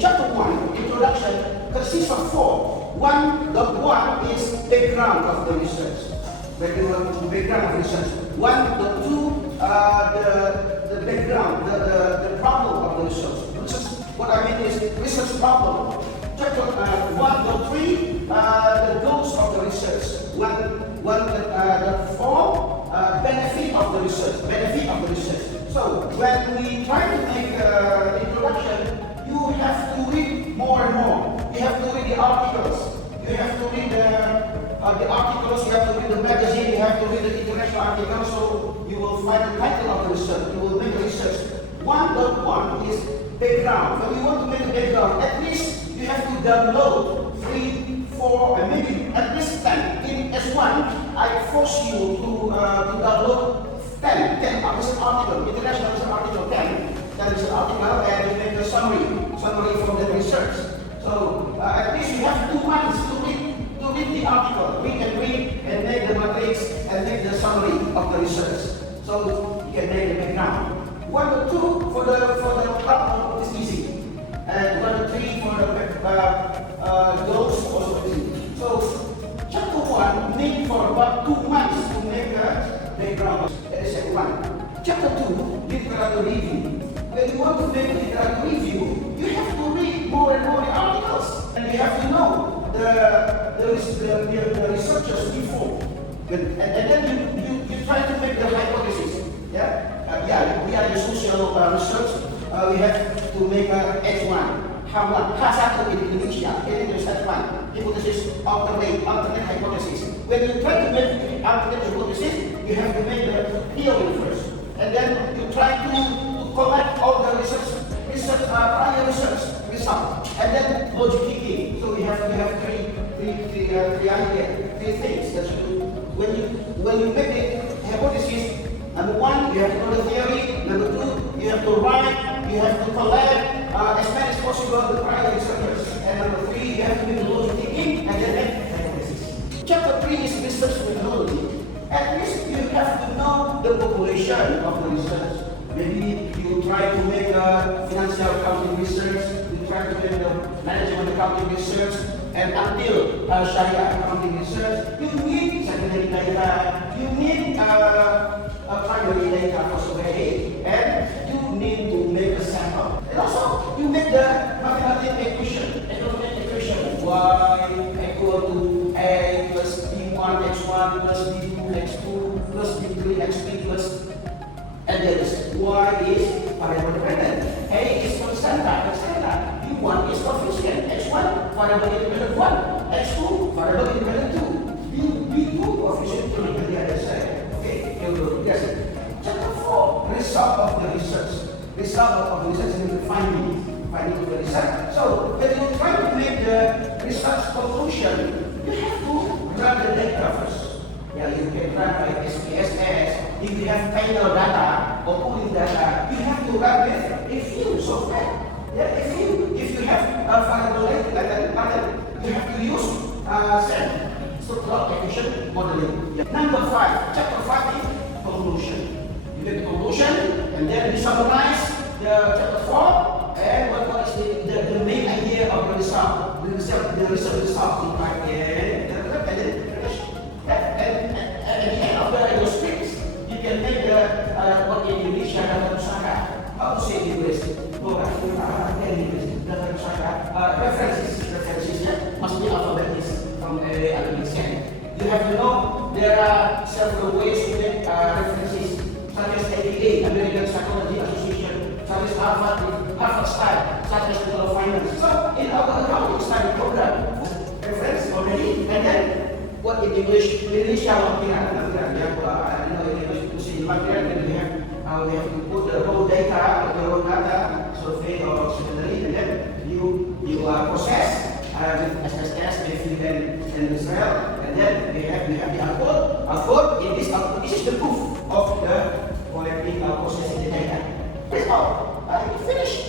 Chapter 1, Introduction, consists of four. One is background of the research. Background of research. 1.2, the background, the problem of the research. What I mean is research problem. Chapter 1.3, the goals of the research. The four, benefit of the research. So when we try to make introduction, you have to read more and more. You have to read the articles. You have to read the articles. You have to read the magazine. You have to read the international articles. So you will find the title of the research. You will make a research. 1.1 is background. When you want to make a background, at least you have to download 3, 4, and maybe at least 10. In S1, I force you to download 10 article, international article 10. That is an article, and you make a summary from the research. So at least you have 2 months to read the article, read and make the matrix and make the summary of the research. So you can make the background. 1 to 2 for the problem is easy, and 1 to 3 for the goals also easy. So chapter 1 need for about 2 months to make a background. That is chapter 1. Chapter 2, literature review. When you want to make a literature review, you have to read more and more the articles, and you have to know the researchers before, and then you try to make the hypothesis. We are the social research. We have to make a H1. H1 in Indonesia, English H1, hypothesis, alternate hypothesis. When you try to make alternate hypothesis, you have to make the theory first, and then you try to collect all the prior research results, and then logic thinking. So we have three things that you do. When you make the hypothesis, number 1, you have to know the theory. Number 2, you have to write, you have to collect as many as possible the prior researchers. And number 3, you have to do the logic thinking, and then make hypothesis. Chapter 3 is research methodology. At least you have to know the population of the research. Maybe you try to make a financial accounting research, you try to make the management accounting research, and until Sharia accounting research, you need secondary data, you need primary data for survey, and you need to make a sample. And also, you make the mathematical equation, y equal to a plus b1 x1 plus b2 x2 plus b3 x3 plus. And there is y is variable dependent, a is constant, b1 is coefficient, x1 variable independent 1, x2 variable independent 2, b2 coefficient 3 on the other side. Okay, yes. Chapter 4, result of the research. Result of the research is finding of the research. So when you try to make the research conclusion, you have to run the data first. You can run by SPSS. If you have panel data or pooling data, you have to run with a few software. If you have a variable data, you have to use structural efficient modeling. Number 5, chapter 5 is conclusion. You get the conclusion, and then you summarize the chapter 4, and what is the main idea of the result, the result in 5 years, and then finish. And at the end of the scripts, you can make what in Indonesia dalam usaha. How to say in English? References must be alphabetic from Indonesia. You have to know there are several ways to make references, such as APA, American Psychology Association, such as Harvard style, such as School of Finance. So in our accounting study program, reference already, and then what in English, Indonesia lampiran, we have to put the raw data, survey or secondary, and then you process with SSS, Firman, and Israel, and then we have the output. Output in this output, this is the proof of the collecting processing the data. That's all. Finish.